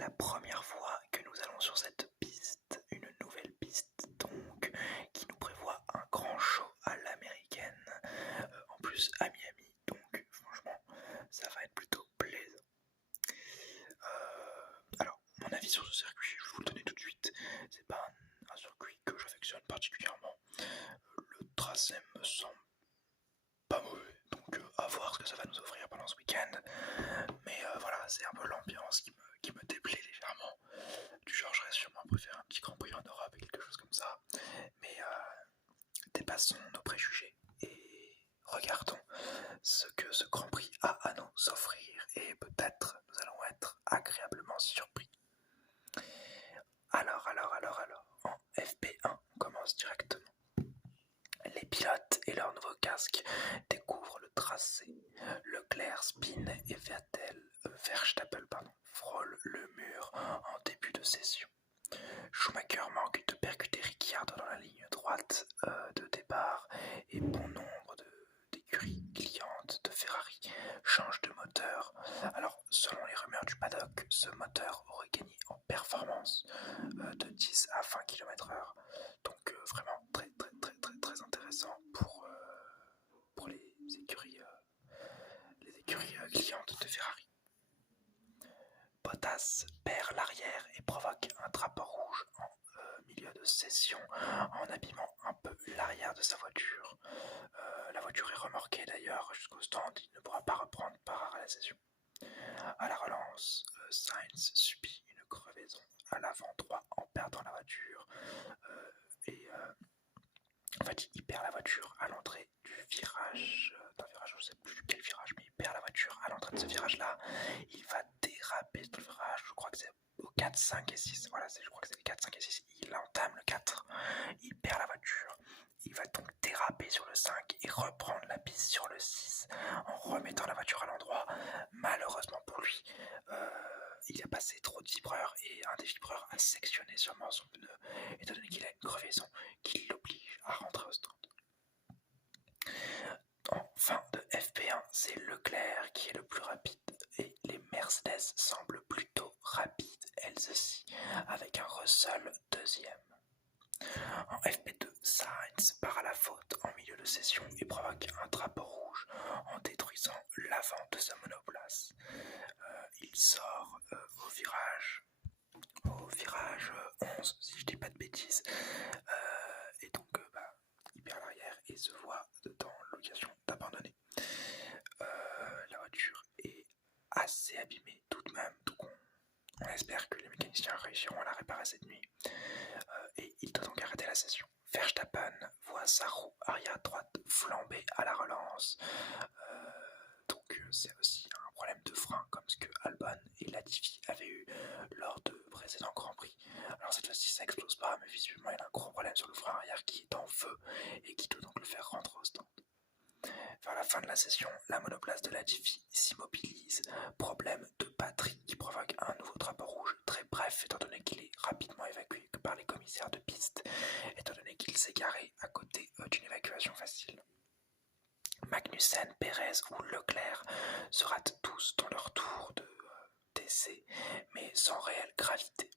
la première fois que nous allons sur cette piste, une nouvelle piste donc, qui nous prévoit un grand show à l'américaine, en plus à Miami, donc franchement ça va être plutôt plaisant. Alors, mon avis sur ce circuit, je vais vous le donner tout de suite, c'est pas un circuit que j'affectionne particulièrement. Le tracé me semble pas mauvais, donc à voir ce que ça va nous offrir pendant ce week-end. Mais voilà, c'est un peu l'ambiance qui me déplaît légèrement. Du genre, j'aurais sûrement préféré un petit Grand Prix en Europe et quelque chose comme ça. Mais dépassons nos préjugés et regardons ce que ce Grand Prix a à nous offrir. Et peut-être nous allons être agréablement surpris. Alors, en FP1, on commence directement. Les pilotes et leurs nouveaux casques découvrent le tracé. Leclerc, Spin et Verstappen frôlent le mur en début de session. Schumacher manque de percuter Ricciardo dans la ligne droite de départ et bon nombre d'écuries clientes de Ferrari changent de moteur. Alors, selon les rumeurs du paddock, ce moteur aurait gagné en performance de 10 à 20 km/h. Donc vraiment très intéressant pour les écuries clientes de Ferrari. Bottas perd l'arrière et provoque un drapeau rouge en milieu de session en abîmant un peu l'arrière de sa voiture. La voiture est remorquée d'ailleurs jusqu'au stand, il ne pourra pas reprendre part à la session. À la relance, Sainz subit une crevaison à l'avant droit en perdant la voiture en fait il perd la voiture à l'entrée du virage, d'un virage, je ne sais plus quel virage, mais il perd la voiture à l'entrée de ce virage là, il va déraper sur le virage, je crois que c'est au 4, 5 et 6, voilà, je crois que c'est les 4, 5 et 6, il entame le 4, il perd la voiture, il va donc déraper sur le 5 et reprendre la piste sur le 6 en remettant la voiture à l'endroit. Malheureusement pour lui, il a passé trop de vibreurs et un des vibreurs a sectionné sûrement son pneu, étant donné qu'il a une crevaison qui l'oblige à rentrer au stand. En fin de FP1, c'est Leclerc qui est le plus rapide et les Mercedes semblent plutôt rapides elles aussi, avec un Russell deuxième. En FP2, Sainz part à la faute en milieu de session et provoque un drapeau rouge en détruisant l'avant de sa monoplace. Il sort au virage 11, si je dis pas de bêtises, et donc il perd l'arrière et se voit dans l'occasion d'abandonner. La voiture est assez abîmée tout de même, donc on espère que les mécaniciens réussiront à la réparer cette nuit. Et il doit donc arrêter la session. Verstappen voit sa roue arrière droite flamber à la relance. Donc c'est aussi un problème de frein comme ce que Albon et Latifi avaient eu lors de précédents Grands Prix. Alors cette fois-ci ça n'explose pas, mais visiblement il a un gros problème sur le frein arrière qui est en feu et qui doit donc le faire rentrer au stand. Vers la fin de la session, la monoplace de Latifi s'immobilise. Problème de batterie qui provoque un nouveau drapeau rouge très bref, étant donné qu'il est rapidement évacué par les commissaires de piste, étant donné qu'il s'est garé à côté d'une évacuation facile. Magnussen, Perez ou Leclerc se ratent tous dans leur tour d'essai, mais sans réelle gravité.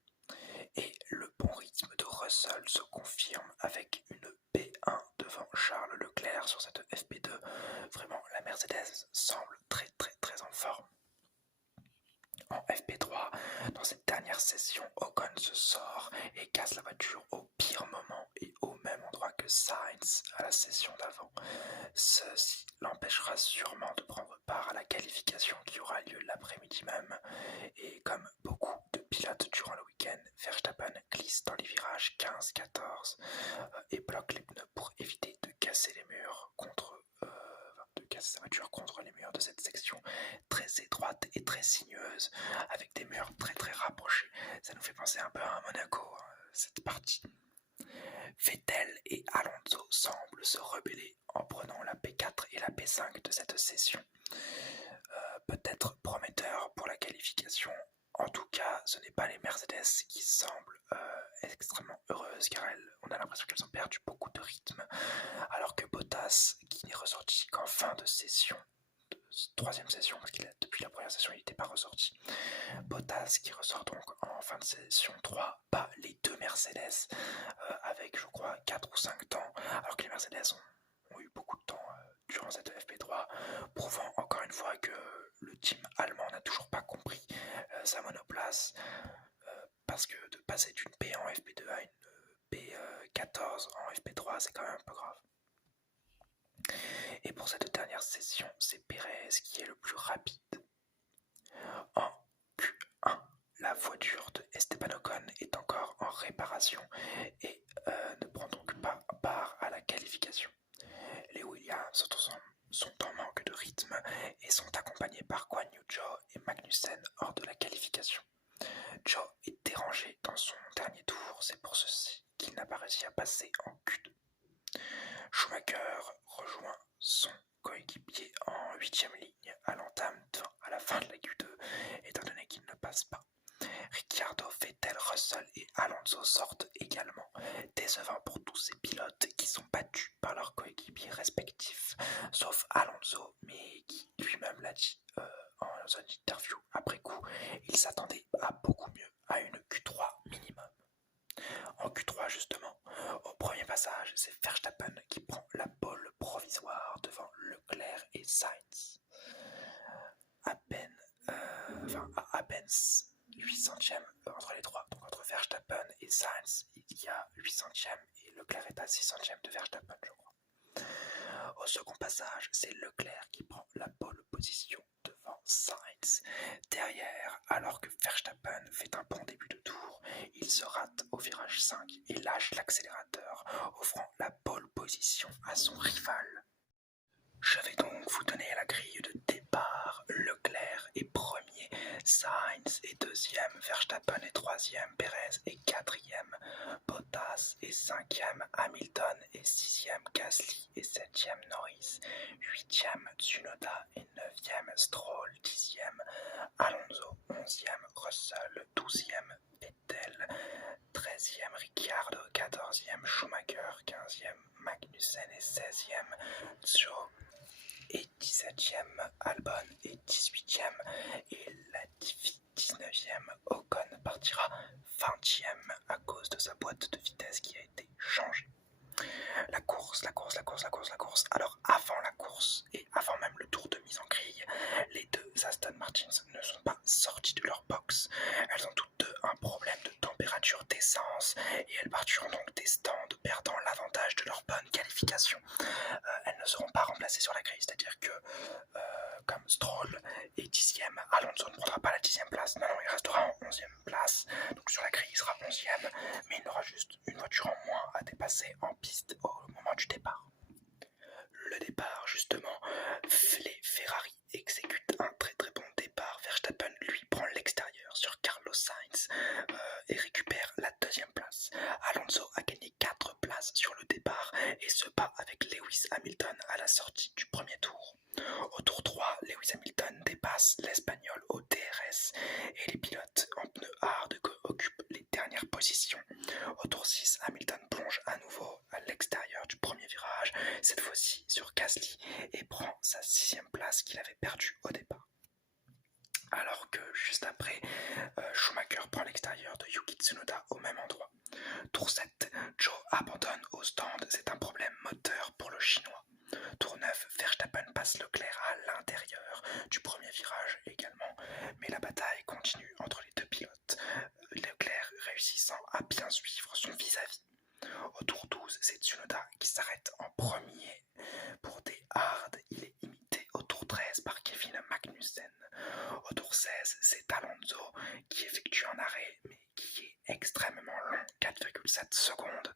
Et le bon rythme de Russell se confirme avec une P1 devant Charles Leclerc sur cette FP2. Vraiment, la Mercedes semble très en forme. En FP3, dans cette dernière session, Ocon se sort et casse la voiture au pire moment et au même endroit que Sainz à la session d'avant. Ceci l'empêchera sûrement de prendre part à la qualification qui aura lieu l'après-midi même. Et comme beaucoup de pilotes durant le week-end, Verstappen glisse dans les virages 15-14 et bloque les pneus pour éviter de casser les murs de casser sa voiture contre les murs de cette section très étroite et très sinueuse, avec des murs très rapprochés. Ça nous fait penser un peu à Monaco, cette partie. Vettel et Alonso semblent se rebeller en prenant la P4 et la P5 de cette session. Peut-être prometteur pour la qualification. En tout cas, ce n'est pas les Mercedes qui semblent extrêmement heureuses, car on a l'impression qu'elles ont perdu beaucoup de rythme, alors que Bottas, qui n'est ressorti qu'en fin de session troisième session, parce que depuis la première session il n'était pas ressorti. Bottas qui ressort donc en fin de session 3 bat les deux Mercedes avec je crois 4 ou 5 temps, alors que les Mercedes ont eu beaucoup de temps durant cette FP3, prouvant encore une fois que le team allemand n'a toujours pas compris sa monoplace, parce que de passer d'une P en FP2 à une P14 en FP3 c'est quand même un peu grave. Et pour cette dernière session, c'est Pérez qui est le plus rapide. En Q1, la voiture de Esteban Ocon est encore en réparation et ne prend donc pas part à la qualification. Les Williams sont en manque de rythme et sont accompagnés par Guan Yu Zhou et Magnussen hors de la qualification. Zhou est dérangé dans son dernier tour, c'est pour ceci qu'il n'a pas réussi à passer en Q2. Schumacher rejoint son coéquipier en 8ème ligne à la fin de la Q2, étant donné qu'il ne passe pas. Ricciardo, Vettel, Russell et Alonso sortent également, décevant pour tous ces pilotes qui sont battus par leurs coéquipiers respectifs, sauf Alonso, mais qui lui-même l'a dit en une interview après coup, il s'attendait à beaucoup mieux, à une Q3 minimum. En Q3 justement, au premier passage, c'est Verstappen qui prend la pole provisoire devant Leclerc et Sainz. À peine 8 centièmes entre les trois, donc entre Verstappen et Sainz, il y a 8 centièmes et Leclerc est à 6 centièmes de Verstappen, je crois. Au second passage, c'est Leclerc qui prend la pole position devant Sainz. Derrière, alors que Verstappen fait un bon début de tour, il se rate au virage 5 et lâche l'accélérateur, offrant la pole position à son rival. Je vais donc vous donner la grille de départ. Leclerc est premier, Sainz est deuxième, Verstappen est troisième, Pérez est quatrième, Bottas est cinquième, Hamilton est sixième, Gasly est septième, Norris huitième, Tsunoda est neuvième, Stroll dixième, Alonso onzième, Russell douzième, Vettel 13e, Ricciardo 14e, Schumacher 15e, Magnussen est 16e, Zhou est 17e, Albon est 18e et Latifi 19e. Ocon partira 20e à cause de sa boîte de vitesse qui a été changée. La course. Alors avant la course et avant même le tour de mise en grille, les deux Aston Martins ne sont pas sorties de leur box. Elles ont toutes deux un problème de température d'essence et elles partiront donc des stands perdant l'avantage de leur bonne qualification. Elles ne seront pas remplacées sur la grille, c'est-à-dire que comme Stroll est 10e, Alonso ne prendra pas la 10e place, non, il restera en 11e place, donc sur la grille il sera 11e, mais il aura juste une voiture en moins à dépasser en piste au moment du départ. Le départ justement, les Ferrari exécutent un très très bon départ, Verstappen lui prend l'extérieur sur Carlos Sainz et récupère la deuxième place. Alonso a gagné 4 places sur le départ et se bat avec Lewis Hamilton à la sortie du premier tour. Au tour 3, Lewis Hamilton dépasse l'Espagnol au DRS et les pilotes en pneus hard occupent les dernières positions. Au tour 6, Hamilton plonge à nouveau à l'extérieur du premier virage, cette fois-ci sur Gasly, et prend sa 6e place qu'il avait perdue au départ. Alors que juste après, Schumacher prend l'extérieur de Yuki Tsunoda au même endroit. Tour 7, Zhou abandonne au stand, c'est un problème moteur pour le chinois. Tour 9, Verstappen passe Leclerc à l'intérieur du premier virage également, mais la bataille continue entre les deux pilotes, Leclerc réussissant à bien suivre son vis-à-vis. Au tour 12, c'est Tsunoda qui s'arrête en premier pour des hards, il est imité au tour 13 par Kevin Magnussen. Au tour 16, c'est Alonso qui effectue un arrêt, mais qui est extrêmement long, 4,7 secondes.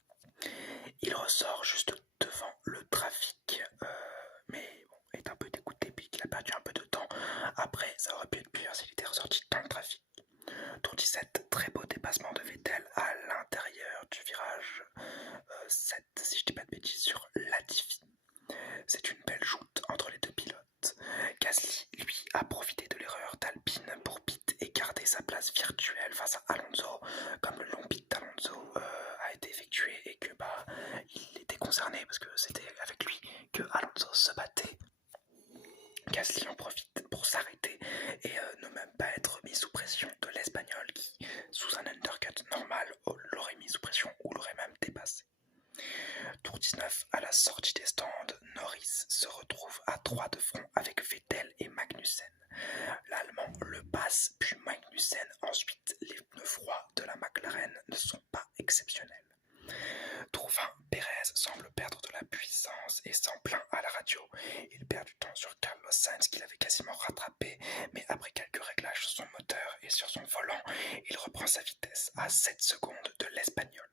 Il ressort juste devant le trafic, mais bon, est un peu dégoûté puisqu'il a perdu un peu de temps. Après, ça aurait pu être pire s'il était ressorti dans le trafic. Tour 17, très beau dépassement de Vettel à l'intérieur du virage 7, si je dis pas de bêtises, sur Latifi. C'est une belle joute entre les deux pilotes. Gasly, lui, a profité de l'erreur d'Alpine pour pit et garder sa place virtuelle face à Alonso, comme le long pit d'Alonso a été effectué et que il était concerné parce que c'était avec lui que Alonso se battait. Gasly en profite pour s'arrêter et ne même pas être mis sous pression de l'Espagnol qui, sous un undercut normal, l'aurait mis sous pression ou l'aurait même dépassé. Tour 19, à la sortie des stands, Norris se retrouve à 3 de front avec Vettel et Magnussen. L'Allemand le passe, puis Magnussen. Ensuite, les pneus froids de la McLaren ne sont pas exceptionnels. Tour 20, Pérez semble perdre de la puissance et s'en plaint à la radio. Il perd du temps sur Carlos Sainz qu'il avait quasiment rattrapé, mais après quelques réglages sur son moteur et sur son volant, il reprend sa vitesse à 7 secondes de l'Espagnol.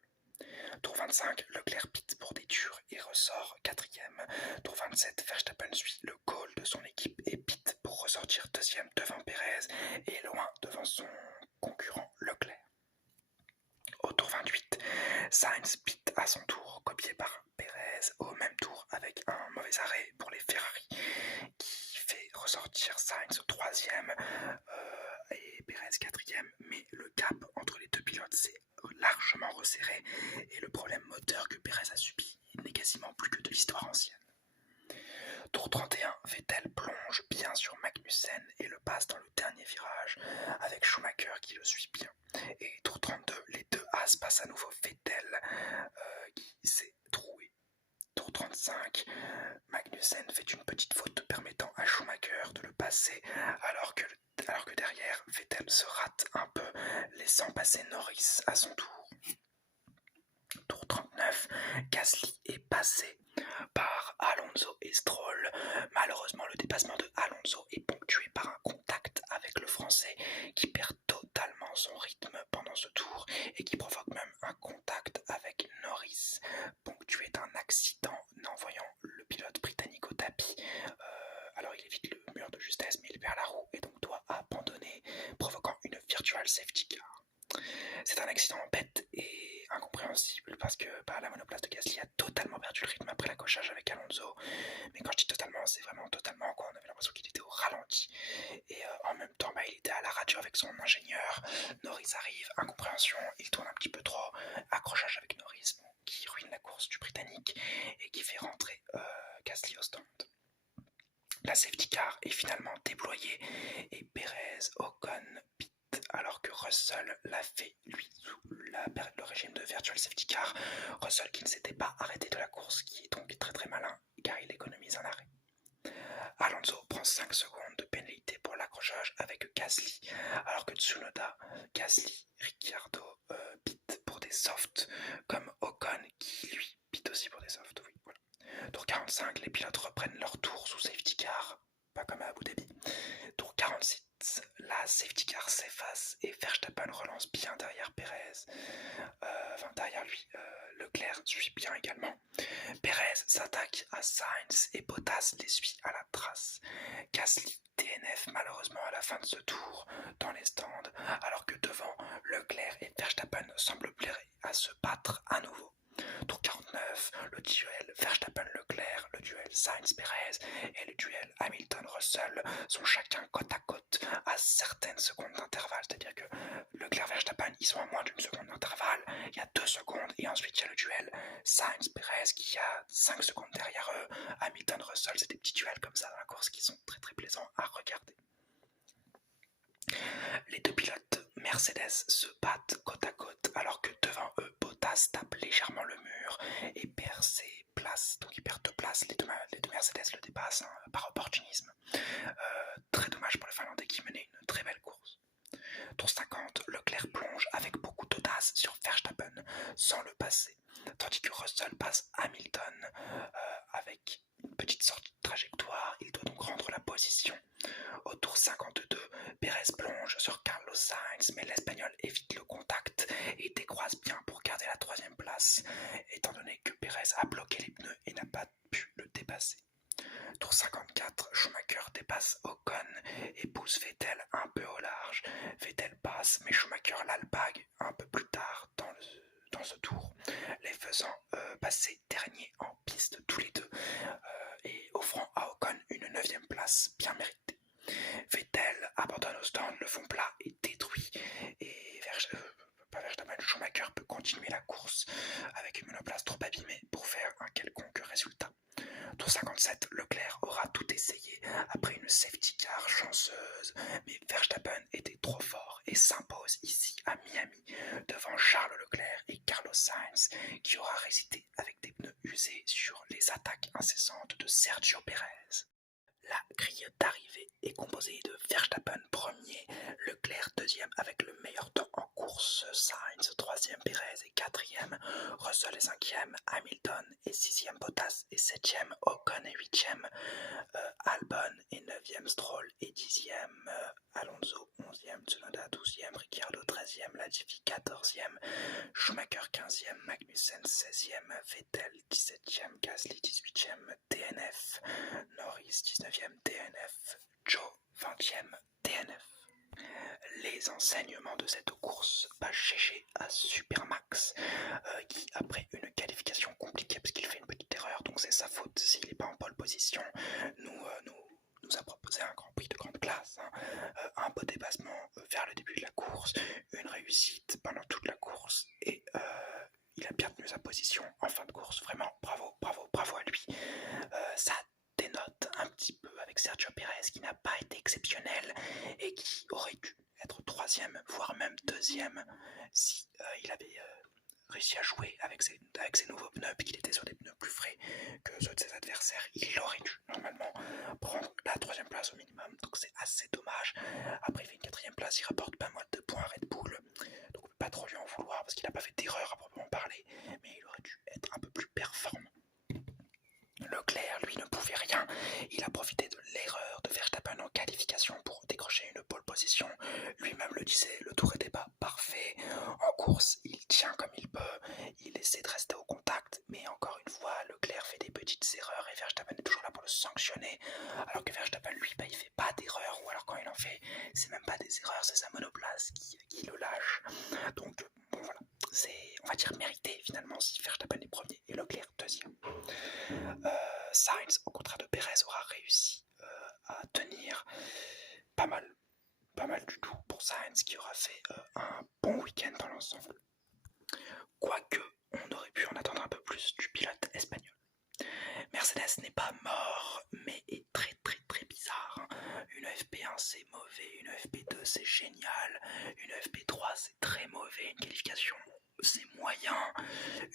Tour 25, Leclerc pit pour des durs et ressort 4ème. Tour 27, Verstappen suit le call de son équipe et pit pour ressortir 2ème devant Pérez et loin devant son concurrent Leclerc. Au tour 28, Sainz pit à son tour, copié par Pérez au même tour avec un mauvais arrêt pour les Ferrari qui fait ressortir Sainz au 3ème et Pérez 4ème, mais le gap entre les deux pilotes s'est largement resserré et le problème moteur que Pérez a subi n'est quasiment plus que de l'histoire ancienne. Tour 31, Vettel plonge bien sur Magnussen et le passe dans le dernier virage avec Schumacher qui le suit bien. Et tour 32, les deux As passent à nouveau Vettel qui s'est troué. Tour 35, Magnussen fait une petite faute permettant à Schumacher de le passer alors que derrière, Vettel se rate un peu, laissant passer Norris à son tour. Tour 39, Gasly est passé par Alonso et Stroll. Malheureusement, le dépassement de Alonso est ponctué par un contact avec le Français qui perd totalement son rythme pendant ce tour et qui provoque même un contact avec Norris, ponctué d'un accident envoyant le pilote britannique au tapis. Alors il évite le mur de justesse, mais il perd la roue et donc doit abandonner, provoquant une virtual safety car. C'est un accident bête et incompréhensible parce que la monoplace de Gasly a totalement perdu le rythme après l'accrochage avec Alonso. Mais quand je dis totalement, c'est vraiment totalement quoi. On avait l'impression qu'il était au ralenti. Et en même temps, il était à la radio avec son ingénieur. Norris arrive, incompréhension, il tourne un petit peu trop. Accrochage avec Norris, qui ruine la course du Britannique et qui fait rentrer Gasly au stand. La safety car est finalement déployée et Pérez, Ocon, pit alors que Russell l'a fait lui sous le régime de virtual safety car. Russell qui ne s'était pas arrêté de la course, qui est donc très très malin car il économise un arrêt. Alonso prend 5 secondes de pénalité pour l'accrochage avec Gasly, alors que Tsunoda, Gasly, Ricciardo pit pour des softs, comme Ocon qui lui pit aussi pour des softs. Oui, voilà. Tour 45, les pilotes reprennent leur tour sous safety car, pas comme à Abu Dhabi. Tour 46, la safety car s'efface et Verstappen relance bien derrière Pérez. Derrière lui, Leclerc suit bien également. Pérez s'attaque à Sainz et Bottas les suit à la trace. Gasly DNF malheureusement à la fin de ce tour dans les stands, alors que devant, Leclerc et Verstappen semblent prêts à se battre à nouveau. Tour 49, le duel Verstappen-Leclerc, le duel Sainz-Pérez et le duel Hamilton-Russell sont chacun côte à côte à certaines secondes d'intervalle. C'est-à-dire que Leclerc-Verstappen, ils sont à moins d'une seconde d'intervalle, il y a 2 secondes, et ensuite il y a le duel Sainz-Pérez qui a 5 secondes derrière eux. Hamilton-Russell, c'est des petits duels comme ça dans la course qui sont très très plaisants à regarder. Les deux pilotes Mercedes se battent côte à côte alors que devant eux, Bottas tape légèrement le mur et perd ses places. Donc il perd 2 places, les deux Mercedes le dépassent par opportunisme. Très dommage pour le Finlandais qui menait une très belle course. Tour 50, Leclerc plonge avec beaucoup d'audace sur Verstappen sans le passer, tandis que Russell passe Hamilton avec une petite sortie de trajectoire. Il doit donc rendre la position. Au tour 52, Pérez plonge sur Carlos Sainz, mais l'Espagnol évite le contact et décroise bien pour garder la 3ème place, étant donné que Pérez a bloqué les pneus et n'a pas pu le dépasser. Tour 54, Schumacher dépasse Ocon et pousse Vettel un peu au large. Vettel passe, mais Schumacher l'alpague un peu plus tard dans ce tour, les faisant passer dernier en piste tous les deux et offrant à Ocon une 9ème place bien méritée. Vettel abandonne au stand, le fond plat est détruit et Schumacher peut continuer la course avec une monoplace trop abîmée pour faire un quelconque résultat. Tour 57, Leclerc aura tout essayé après une safety car chanceuse, mais Verstappen était trop fort et s'impose ici à Miami devant Charles Leclerc et Carlos Sainz qui aura résisté avec des pneus usés sur les attaques incessantes de Sergio Pérez. La grille d'arrivée est composée de Verstappen premier, Leclerc deuxième avec le meilleur temps en course, Sainz troisième, Pérez et quatrième, Russell est cinquième, Hamilton est sixième, Bottas est septième, Ocon est huitième, Albon est neuvième, Stroll est dixième, Alonso 11e, Tsunoda 12e, Ricciardo 13e, Latifi 14e, Schumacher 15e, Magnussen 16e, Vettel 17e, Gasly 18e, DNF, Norris 19e, DNF, Joe 20e, DNF. Les enseignements de cette course, GG à Supermax, qui après une qualification compliquée parce qu'il fait une petite erreur, donc c'est sa faute s'il n'est pas en pole position, nous a proposé un Grand Prix de grande classe, un beau dépassement vers le début de la course, une réussite pendant toute la course et il a bien tenu sa position en fin de course. Vraiment bravo à lui. Ça dénote un petit peu avec Sergio Pérez qui n'a pas été exceptionnel et qui aurait dû être troisième voire même deuxième si il avait réussi à jouer avec ses nouveaux pneus et qu'il était sur des pneus plus frais que ceux de ses adversaires. Il aurait dû normalement prendre la troisième place au minimum, donc c'est assez dommage. Après il fait une quatrième place, il rapporte pas mal de points à Red Bull, donc on peut pas trop lui en vouloir parce qu'il n'a pas fait d'erreur à proprement parler, mais il aurait dû être un peu plus performant. Leclerc, lui, ne pouvait rien. Il a profité de l'erreur de Verstappen en qualification pour décrocher une pole position. Lui-même le disait, le tour n'était pas parfait. En course, il tient comme il peut. Il essaie de rester au contact, mais encore une fois, Leclerc fait des petites erreurs et Verstappen est toujours là pour le sanctionner. Alors que Verstappen, lui, il fait pas d'erreurs, ou alors quand il en fait, c'est même pas des erreurs, c'est sa monoplace qui le lâche. Donc, bon voilà, c'est, on va dire, mérité finalement si Verstappen est premier et Leclerc deuxième. Sainz, au contraire de Pérez, aura réussi à tenir pas mal du tout pour Sainz qui aura fait un bon week-end dans l'ensemble. Quoique, on aurait pu en attendre un peu plus du pilote espagnol. Mercedes n'est pas mort, mais est très bizarre. Une FP1 c'est mauvais, une FP2 c'est génial, une FP3 c'est très mauvais, une qualification c'est moyen,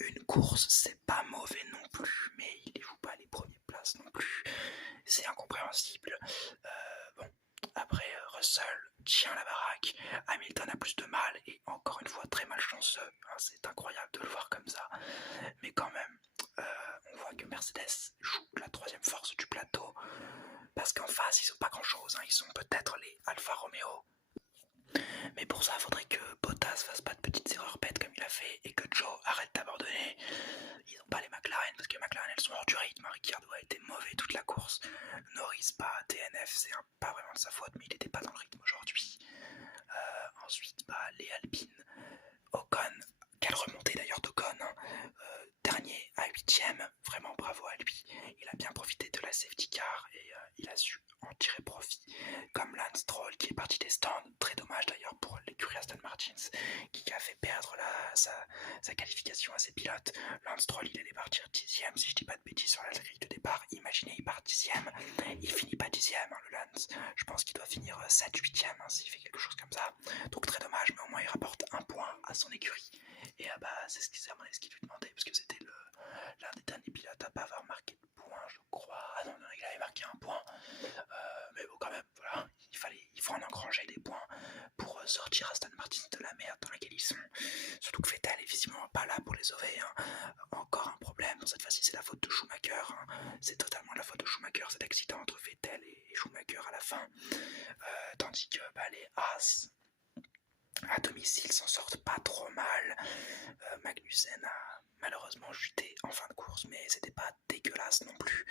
une course c'est pas mauvais non plus, mais il ne joue pas les premières places non plus, c'est incompréhensible. Bon, après Russell tient la baraque, Hamilton a plus de mal et encore une fois très malchanceux, hein, c'est incroyable de le voir comme ça, mais quand même on voit que Mercedes joue la troisième force du plateau, parce qu'en face ils ont pas grand chose, hein, ils sont peut-être les Alfa Romeo. Mais pour ça, il faudrait que Bottas fasse pas de petites erreurs bêtes comme il a fait et que Joe arrête d'abandonner. Ils n'ont pas les McLaren parce que les McLaren elles sont hors du rythme. Ricciardo a été mauvais toute la course. Norris pas, DNF, c'est pas vraiment de sa faute, mais il n'était pas dans le rythme aujourd'hui. Ensuite, les Alpines. Ocon, quelle remontée d'ailleurs d'Ocon, hein. Dernier à 8ème, vraiment bravo à lui. Il a bien profité de la safety car et il a su en tirer profit. Comme Lance Stroll qui est parti des stands, très dommage d'ailleurs pour l'écurie Aston Martin qui a fait perdre sa qualification à ses pilotes. Lance Stroll il allait partir 10ème si je dis pas de bêtises sur la grille de départ. Imaginez il part 10ème, il finit pas 10ème, hein, le Lance. Je pense qu'il doit finir 7-8ème hein, s'il fait quelque chose comme ça. Donc très dommage, mais au moins il rapporte un point à son écurie. Et c'est ce qu'il lui demandait parce que c'était l'un des derniers pilotes à pas avoir marqué de points, je crois. Ah non, il avait marqué un point. Mais bon, quand même, voilà, il faut en engranger des points pour sortir Aston Martin de la merde dans laquelle ils sont. Surtout que Vettel est visiblement pas là pour les sauver. Hein. Encore un problème, dans cette fois-ci, c'est la faute de Schumacher. Hein. C'est totalement la faute de Schumacher, cet accident entre Vettel et Schumacher à la fin. Tandis que les Haas, à domicile, s'en sortent pas trop mal. Magnussen a malheureusement chuté en fin de course, mais c'était pas dégueulasse non plus.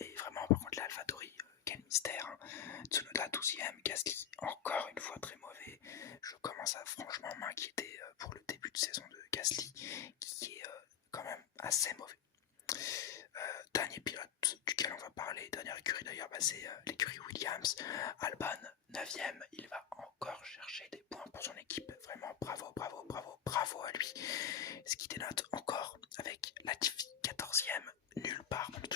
Et vraiment, par contre, l'AlphaTauri, quel mystère. Hein. Tsunoda 12ème, Gasly encore une fois très mauvais. Je commence à franchement m'inquiéter pour le début de saison de Gasly, qui est quand même assez mauvais. Dernier pilote duquel on va parler, dernière écurie d'ailleurs, c'est l'écurie Williams. Albon 9ème, il va encore chercher des points pour son équipe. Vraiment bravo à lui. Ce qui dénote encore avec Latifi 14ème, nulle part dans le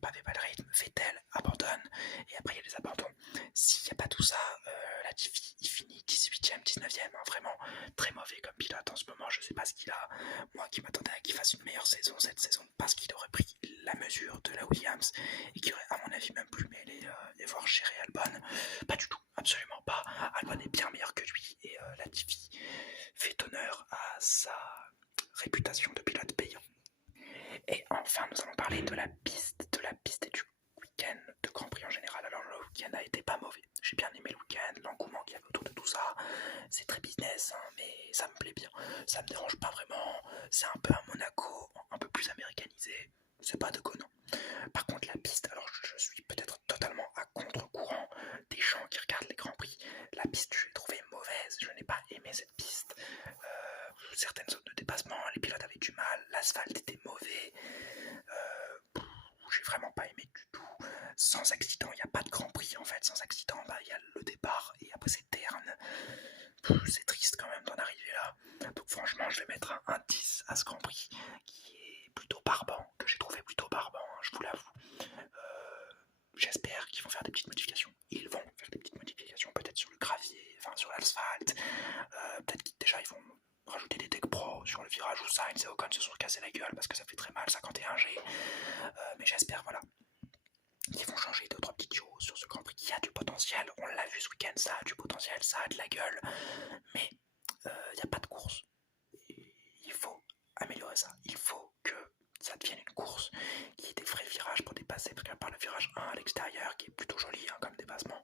pavés pas le rythme, Vettel abandonne, et après il y a les abandons. S'il n'y a pas tout ça, Latifi il finit 18ème, 19ème, hein, vraiment très mauvais comme pilote en ce moment. Je sais pas ce qu'il a, moi qui m'attendais à qu'il fasse une meilleure saison cette saison, parce qu'il aurait pris la mesure de la Williams et qui aurait à mon avis même plus aimé les voir gérer Albon. Pas du tout, absolument pas. Albon est bien meilleur que lui, et Latifi fait honneur à sa réputation de pilote payant. Et enfin, nous allons parler de la piste et du week-end de Grand Prix en général. Alors le week-end a été pas mauvais. J'ai bien aimé le week-end, l'engouement qu'il y avait autour de tout ça. C'est très business, hein, mais ça me plaît bien. Ça me dérange pas vraiment. C'est un peu un Monaco, un peu plus américanisé. C'est pas déconnant. Par contre, la piste, alors je suis peut-être totalement à contre-courant des gens qui regardent les Grands Prix. La piste, je l'ai trouvée mauvaise. Je n'ai pas aimé cette piste. Certaines zones de dépassement, les pilotes avaient du mal, l'asphalte était mauvais, j'ai vraiment pas aimé du tout. Sans accident, il n'y a pas de Grand Prix en fait. Sans accident, il y a le départ et après c'est terne. C'est triste quand même d'en arriver là. Donc franchement, je vais mettre un 10 à ce Grand Prix qui est plutôt barbant, que j'ai trouvé plutôt barbant, hein, je vous l'avoue. J'espère qu'ils vont faire des petites modifications. Ils vont faire des petites modifications, peut-être sur le gravier, enfin sur l'asphalte. Peut-être qu'ils déjà ils vont rajouter des Tech Pro sur le virage où Sainz et Ocon se sont cassés la gueule parce que ça fait très mal 51G. Mais j'espère, voilà, qu'ils vont changer 2-3 petites choses sur ce Grand Prix qui a du potentiel. On l'a vu ce week-end, ça a du potentiel, ça a de la gueule. Mais il n'y a pas de course. Il faut améliorer ça. Il faut que ça devienne une course qui ait des vrais virages pour dépasser, parce qu'à part le virage 1 à l'extérieur qui est plutôt joli hein, comme dépassement,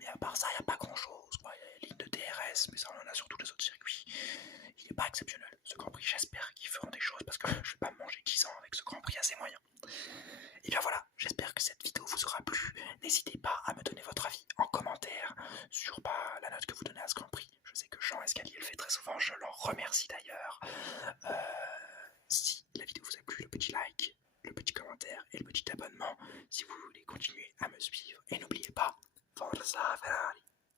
mais à part ça il n'y a pas grand chose quoi. Il y a les lignes de DRS, mais ça on en a sur tous les autres circuits. Il n'est pas exceptionnel ce Grand Prix. J'espère qu'ils feront des choses parce que je ne vais pas me manger 10 ans avec ce Grand Prix assez moyen. Et bien voilà, j'espère que cette vidéo vous aura plu. N'hésitez pas à me donner votre avis en commentaire sur la note que vous donnez à ce Grand Prix. Je sais que Jean Escalier le fait très souvent, je l'en remercie d'ailleurs. Si la vidéo vous a plu, le petit like, le petit commentaire et le petit abonnement si vous voulez continuer à me suivre. Et n'oubliez pas, Forza Ferrari!